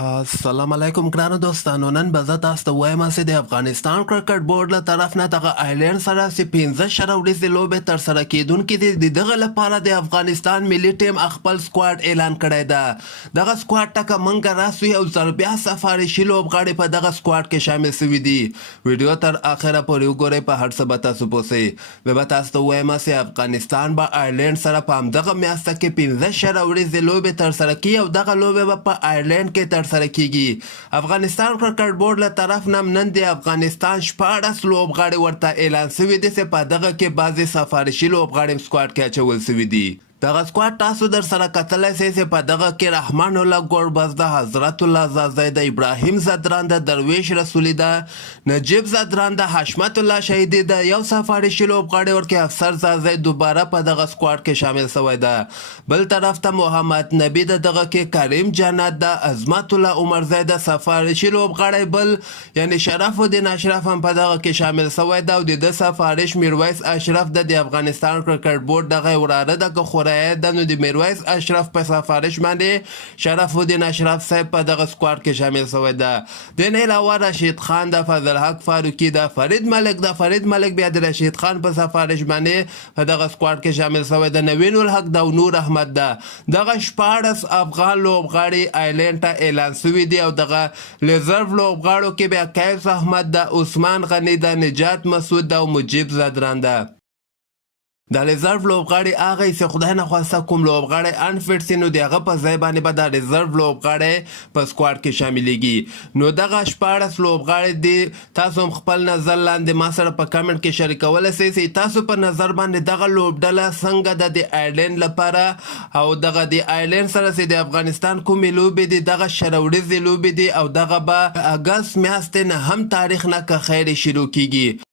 السلام علیکم ګرانو دوستانو. نن به زه تاسو ته وایم چې د افغانستان کرکټ بورډ له طرف نه دغه آیلینډ سره چې 15 شره ورځې لوبې ترسره کیدونکې دي، د دغه لپاره د افغانستان ملي ټیم خپل سکواډ اعلان کړی ده. دغه سکواډ ټکه منګه راسوي او ضربیا سفارشي لوبغاړي په دغه سکواډ کې شامل شوي دي. ویډیو تر اخره پورې وګورئ، په هر څه به تاسو پوه شئ. زه به تاسو ته وایم چې افغانستان به آیرلینډ سره په همدغه میاشته کې 15 شره ورځې لوبې ترسره کوي او دغه لوبې به په آیرلینډ کې ترسره کیږي. افغانستان کرکټ بورډ له طرف نه نن د افغانستان 14 لوبغاړي ورته اعلان شوي دي چې په دغه کې بعضې سفارشي لوبغاړي سکواډ کې اچول شوي دي. دغه سکواډ تاسو در سره کتلی شئ چې په دغه کې رحمان الله ګوربز ده، حضرت الله زازی ده، ابراهیم زدران ده، درویش رسولی ده، نجیب زدران ده، حشمت الله شهیدی ده، یو سفارشي لوبغاړی ورکې افسر زازی دوباره په دغه سکواډ کې شامل شوی ده. بل طرف ته محمد نبی ده، دغه کې کریم جنت ده، عظمت الله عمرزی ده، سفارشي لوبغاړی بل یعنی شرف الدین اشرف هم په دغه کې شامل شوی ده او د ده سفارش میرویس اشرف ده. د افغانستان کرکټ بورډ دغه وراره ده که خوره د نو د میرویس اشرف په سفارش باندې شرف الدین اشرف صاحب په دغه سکواډ کې شامل شوی ده. د نه علاوه رشید خان د فضل حق فاروقي د فرید ملک د فرید ملک بیا د رشید خان په سفارش باندې په دغه سکواډ کې شامل شوی ده. نوین الحق د نور احمد ده. دغه 14 افغان لوبغاړي آیلینډ ته اعلان شوي دي او دغه ریزرو لوبغاړو کې بیا کیف احمد ده، عثمان غنی ده، نجات مسعود ده او مجیب زدران ده. د ریزرو لوبغاړي هغه چې خدای نخواسته کوم لوبغاړی انفټ سي نو د هغه په ځای باندې به د ریزرو لوبغاړی په سکواډ کې شاملیږي. نو دغه 14 لوبغاړي دي. تاسو هم خپل نظر لاندې ما سره په کمنټ کې شریکولی شئ چې تاسو په نظر باندې دغه لوبډله څنګه ده د آیرلینډ لپاره او دغه د آیرلینډ سره چې د افغانستان کومې لوبې دي دغه شره ورځې لوبې دي او دغه به اګست میاشتې نه هم تاریخ نه که خیر شروع کیږي.